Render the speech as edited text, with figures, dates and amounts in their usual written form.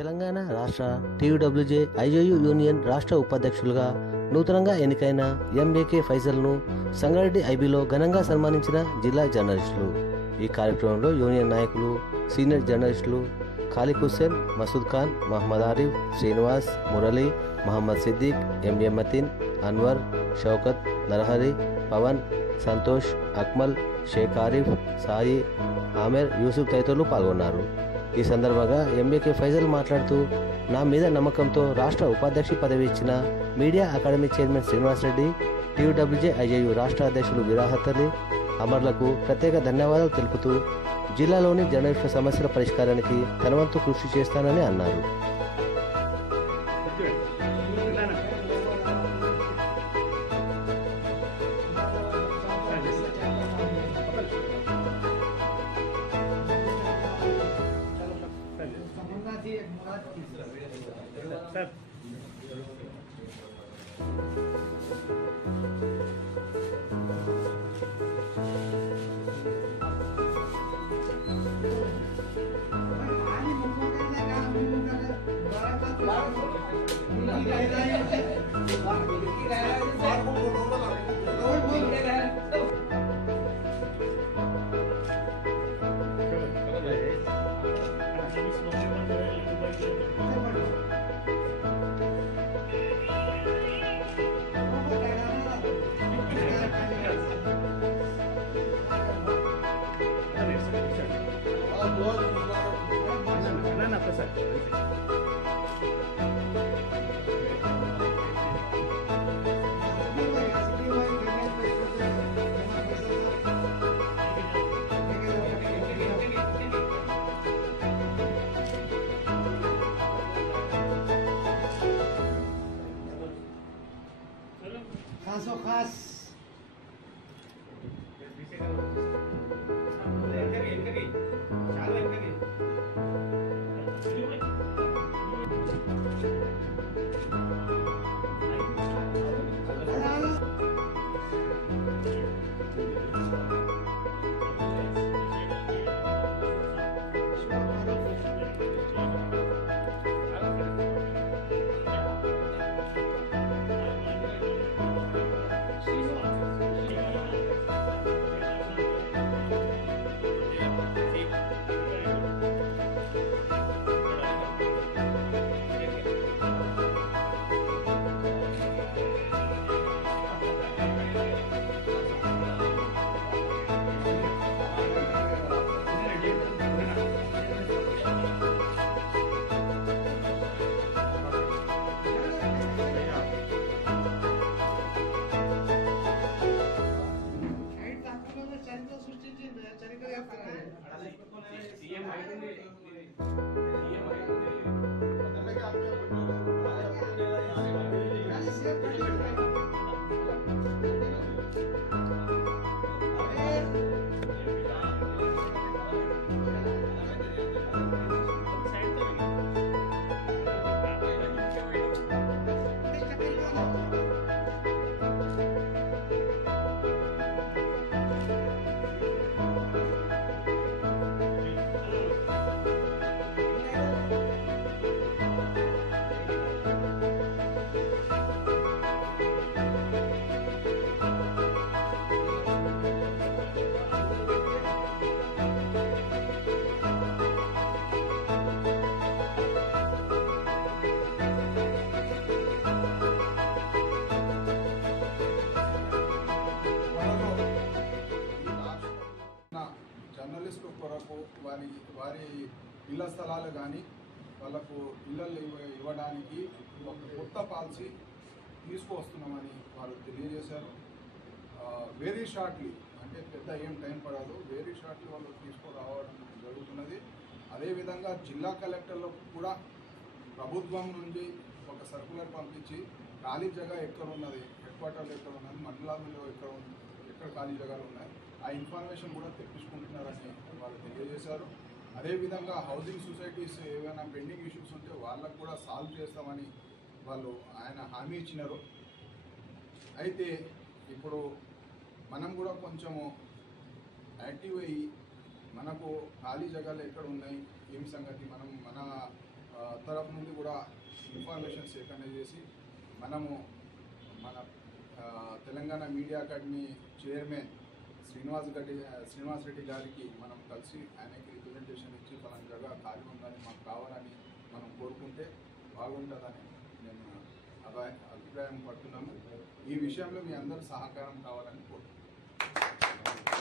తెలంగాణ రాష్ట్ర TUWJ IJU union రాష్ట్ర ఉపాధ్యక్షులుగా నూతనంగా ఎన్నికైన ఎంఏకే ఫైజల్ను సంగారెడ్డి ఐబీలో ఘనంగా సన్మానించిన జిల్లా జర్నలిస్టులు. ఈ కార్యక్రమంలో యూనియన్ నాయకులు, సీనియర్ జర్నలిస్టులు ఖాలిక్ హుస్సేన్, మసూద్ ఖాన్, మహమ్మద్ ఆరిఫ్, శ్రీనివాస్, మురళి, మహమ్మద్ సిద్దిక్, ఎంఏ మతిన్, అన్వర్, షౌకత్, నరహరి, పవన్, సంతోష్, అక్మల్, షేక్ ఆరిఫ్, సాయి, ఆమెర్, యూసుఫ్ తదితరులు పాల్గొన్నారు. ఈ సందర్భంగా ఎంఏకే ఫైజల్ మాట్లాడుతూ, నా మీద నమ్మకంతో రాష్ట్ర ఉపాధ్యక్ష పదవి ఇచ్చిన media academy chairman Srinivas Reddy, TUWJ IJU రాష్ట్ర అధ్యక్షులు విరాహత్ అలీ, అమర్లకు ప్రత్యేక ధన్యవాదాలు తెలుపుతూ జిల్లాలోని జర్నలిస్టుల సమస్యల పరిష్కారానికి తన వంతు కృషి చేస్తానని అన్నారు. खास జర్నలిస్టు కొరకు వారి ఇళ్ల స్థలాలు కానీ వాళ్ళకు ఇళ్ళలు ఇవ్వడానికి ఒక కొత్త పాలసీ తీసుకువస్తున్నామని వారు తెలియజేశారు. వెరీ షార్ట్లీ, అంటే పెద్ద ఏం టైం పడదు, వెరీ షార్ట్లీ వాళ్ళు తీసుకురావడం జరుగుతున్నది. అదేవిధంగా జిల్లా కలెక్టర్లకు కూడా ప్రభుత్వం నుండి ఒక సర్కులర్ పంపించి ఖాళీ జగ ఎక్కడ ఉన్నది, హెడ్ క్వార్టర్లు ఎక్కడ ఉన్నది, మండలాల్లో ఎక్కడ ఖాళీ జగాలు ఉన్నాయి, ఆ ఇన్ఫర్మేషన్ కూడా తెప్పించుకుంటున్నారని వాళ్ళు తెలియజేశారు. అదేవిధంగా హౌసింగ్ సొసైటీస్ ఏమైనా పెండింగ్ ఇష్యూస్ ఉంటే వాళ్ళకు కూడా సాల్వ్ చేస్తామని ఆయన హామీ ఇచ్చినారు. అయితే ఇప్పుడు మనం కూడా కొంచెము యాక్టివ్ అయ్యి మనకు ఖాళీ జగాలు ఎక్కడ ఉన్నాయి, ఏం సంగతి, మనం మన ఇన్ఫర్మేషన్ సేకరణ చేసి మనము మన Telangana media academy chairman Srinivas Reddy గారికి మనం కలిసి ఆయనకి రిప్రజెంటేషన్ ఇచ్చి మన జగ ఖాళీ ఉందని మాకు కావాలని మనం కోరుకుంటే బాగుంటుందని నేను అభిప్రాయం పడుతున్నాను. ఈ విషయంలో మీ అందరూ సహకారం కావాలని కోరుకుంటున్నాను.